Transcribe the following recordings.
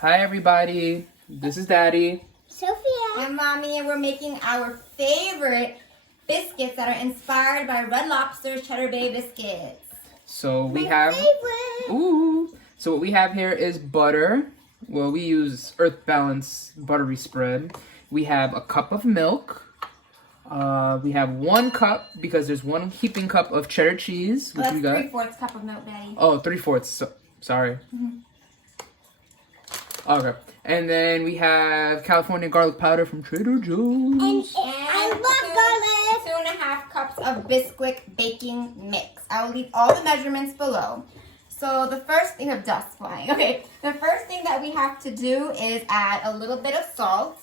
Hi everybody, this is Daddy. Sophia. And Mommy, and we're making our favorite biscuits that are inspired by Red Lobster Cheddar Bay biscuits. So we My have, favorite. ooh. So what we have here is butter. Well, we use Earth Balance buttery spread. We have a cup of milk. We have 1 cup because there's 1 heaping cup of cheddar cheese, which That's we got. 3/4 cup of milk, Daddy. Oh, 3/4. Sorry. Okay. And then we have California garlic powder from Trader Joe's. I love garlic. 2.5 cups of Busquick baking mix. I will leave all the measurements below. So the first thing of dust flying. Okay, the first thing that we have to do is add a little bit of salt.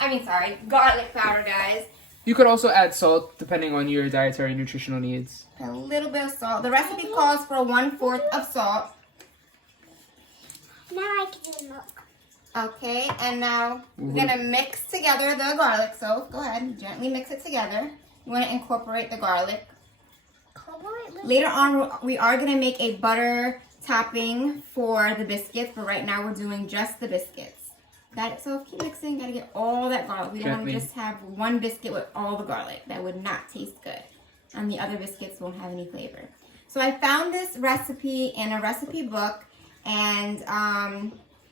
Garlic powder, guys. You could also add salt depending on your dietary nutritional needs. A little bit of salt. The recipe calls for 1/4 of salt. Now I can do the milk. Okay, and now we're gonna mix together the garlic. So go ahead, gently mix it together. You want to incorporate the garlic. Later on, we are gonna make a butter topping for the biscuits, but right now we're doing just the biscuits. So keep mixing. Gotta get all that garlic. We don't want to Gently. just have one biscuit with all the garlic. That would not taste good, and the other biscuits won't have any flavor. So I found this recipe in a recipe book, and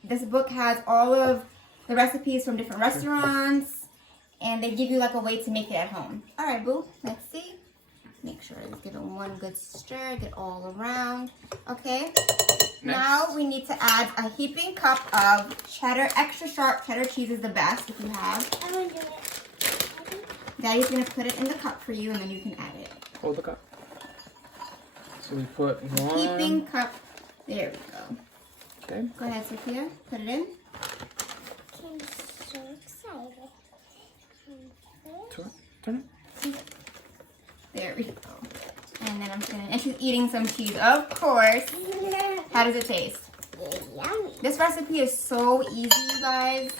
this book has all of the recipes from different restaurants, and they give you like a way to make it at home. All right, boo, let's see. Make sure to give it one good stir, get all around. Okay. Now we need to add a heaping cup of cheddar. Extra sharp cheddar cheese is the best if you have. I'm going to do it. Daddy's going to put it in the cup for you, and then you can add it. Hold the cup. So we put 1. Heaping cup. There we go. Okay. Go ahead, Sophia. Put it in. I'm so excited. Turn it. There we go. And then and she's eating some cheese, of course. How does it taste? Yummy. This recipe is so easy, you guys.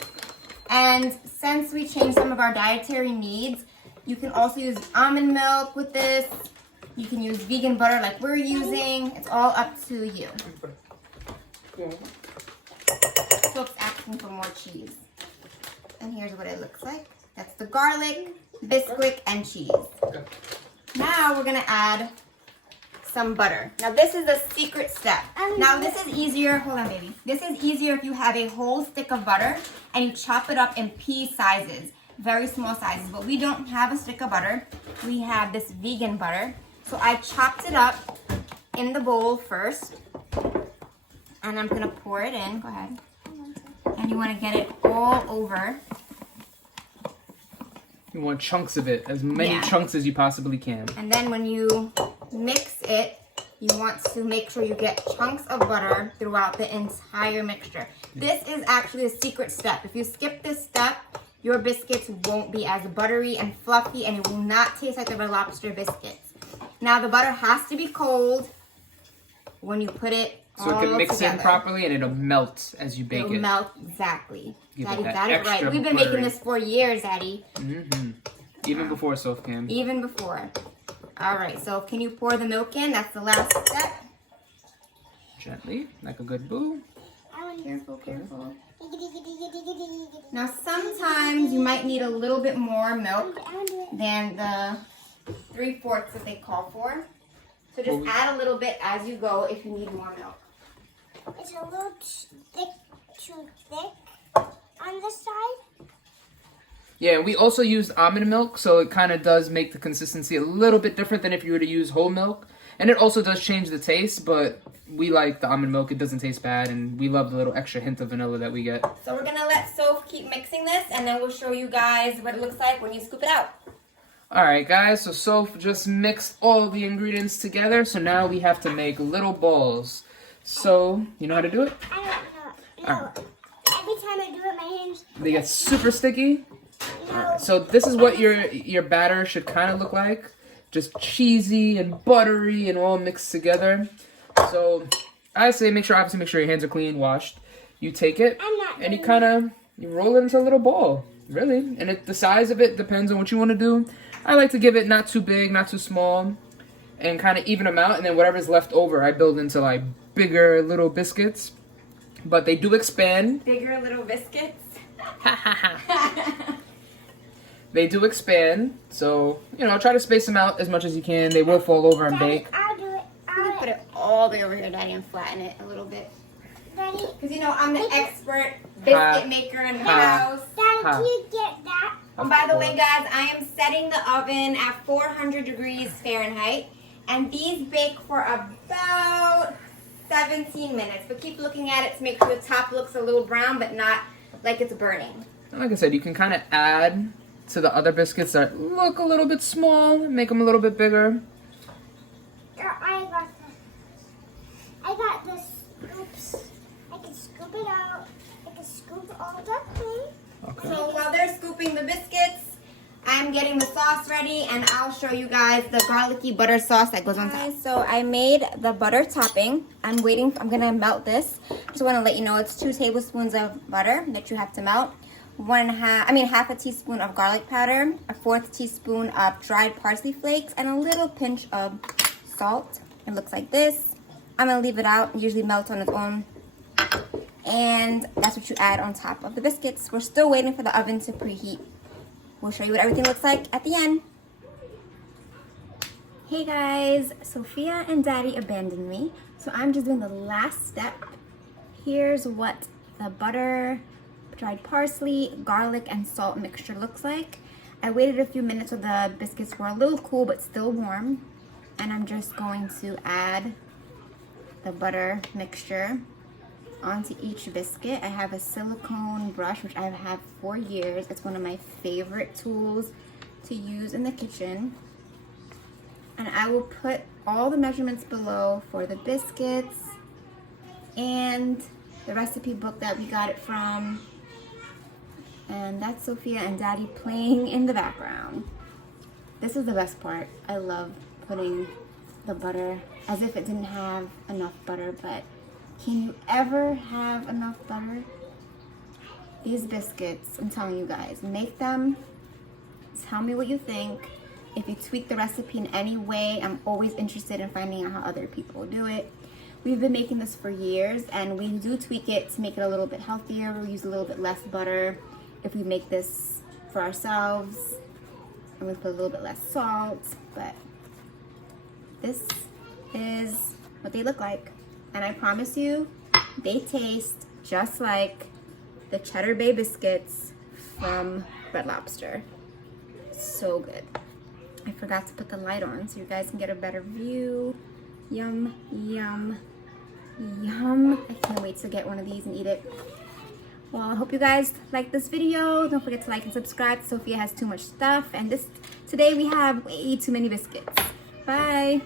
And since we changed some of our dietary needs, you can also use almond milk with this. You can use vegan butter like we're using. It's all up to you. Folks asking for more cheese. And here's what it looks like. That's the garlic, bisquick, and cheese. Now we're gonna add some butter. Now this is the secret step. Now this is easier, hold on baby. This is easier if you have a whole stick of butter and you chop it up in pea sizes, very small sizes. But we don't have a stick of butter. We have this vegan butter. So I chopped it up in the bowl first. And I'm gonna pour it in, go ahead. And you wanna get it all over. You want chunks of it, as many chunks as you possibly can. And then when you mix it, you want to make sure you get chunks of butter throughout the entire mixture. This is actually a secret step. If you skip this step, your biscuits won't be as buttery and fluffy, and it will not taste like the Red Lobster biscuits. Now the butter has to be cold when you put it So it can mix in properly and it'll melt as you bake it. It'll melt, exactly. Give Daddy it that got it right. extra We've been making buttery. this for years, Daddy. Even before Soph came. Even before. All right, so can you pour the milk in? That's the last step. Gently, like a good boo. Careful, careful. Now sometimes you might need a little bit more milk than the 3/4 that they call for. So just add a little bit as you go if you need more milk. It's a little too thick on the side. Yeah, we also used almond milk, so it kind of does make the consistency a little bit different than if you were to use whole milk. And it also does change the taste, but we like the almond milk. It doesn't taste bad, and we love the little extra hint of vanilla that we get. So we're gonna let Soph keep mixing this, and then we'll show you guys what it looks like when you scoop it out. Alright guys, so Soph just mixed all the ingredients together, so now we have to make little balls. So, you know how to do it? I don't know. No. Every time I do it, my hands. They get super sticky. No. Alright, so this is what your batter should kind of look like. Just cheesy and buttery and all mixed together. So, I say obviously make sure your hands are clean, washed. You take it, and you roll it into a little ball. Really. And the size of it depends on what you want to do. I like to give it not too big, not too small, and kind of even them out. And then whatever's left over, I build into like bigger little biscuits. but they do expand. Bigger little biscuits. They do expand, so you know, try to space them out as much as you can. They will fall over and Daddy, bake. I'll do it. I'm gonna put it all the way over here, Daddy, and flatten it a little bit. Daddy, Because you know, I'm the expert biscuit maker in the house. Daddy, Huh. can you get that? And by the way, guys, I am setting the oven at 400 degrees Fahrenheit. And these bake for about 17 minutes. But keep looking at it to make sure the top looks a little brown, but not like it's burning. Like I said, you can kind of add to the other biscuits that look a little bit small, make them a little bit bigger. I got this. Oops. I can scoop it out. I can scoop all the thing. Okay. So while they're scooping the biscuits, I'm getting the sauce ready, and I'll show you guys the garlicky butter sauce that goes on top. So I made the butter topping. I'm gonna melt this. Just wanna let you know it's 2 tablespoons of butter that you have to melt. Half a teaspoon of garlic powder, a 1/4 teaspoon of dried parsley flakes, and a little pinch of salt. It looks like this. I'm gonna leave it out. It usually melts on its own. And that's what you add on top of the biscuits. We're still waiting for the oven to preheat. We'll show you what everything looks like at the end. Hey guys, Sophia and Daddy abandoned me, so I'm just doing the last step. Here's what the butter, dried parsley, garlic, and salt mixture looks like. I waited a few minutes so the biscuits were a little cool but still warm. And I'm just going to add the butter mixture onto each biscuit. I have a silicone brush, which I've had for years. It's one of my favorite tools to use in the kitchen. And I will put all the measurements below for the biscuits and the recipe book that we got it from. And that's Sophia and Daddy playing in the background. This is the best part. I love putting the butter, as if it didn't have enough butter, but can you ever have enough butter? These biscuits, I'm telling you guys, make them. Tell me what you think. If you tweak the recipe in any way, I'm always interested in finding out how other people do it. We've been making this for years, and we do tweak it to make it a little bit healthier. We use a little bit less butter if we make this for ourselves, and we put a little bit less salt, but this is what they look like. And I promise you, they taste just like the Cheddar Bay biscuits from Red Lobster. So good. I forgot to put the light on so you guys can get a better view. Yum, yum, yum. I can't wait to get one of these and eat it. Well, I hope you guys like this video. Don't forget to like and subscribe. Sophia has too much stuff. And today we have way too many biscuits. Bye.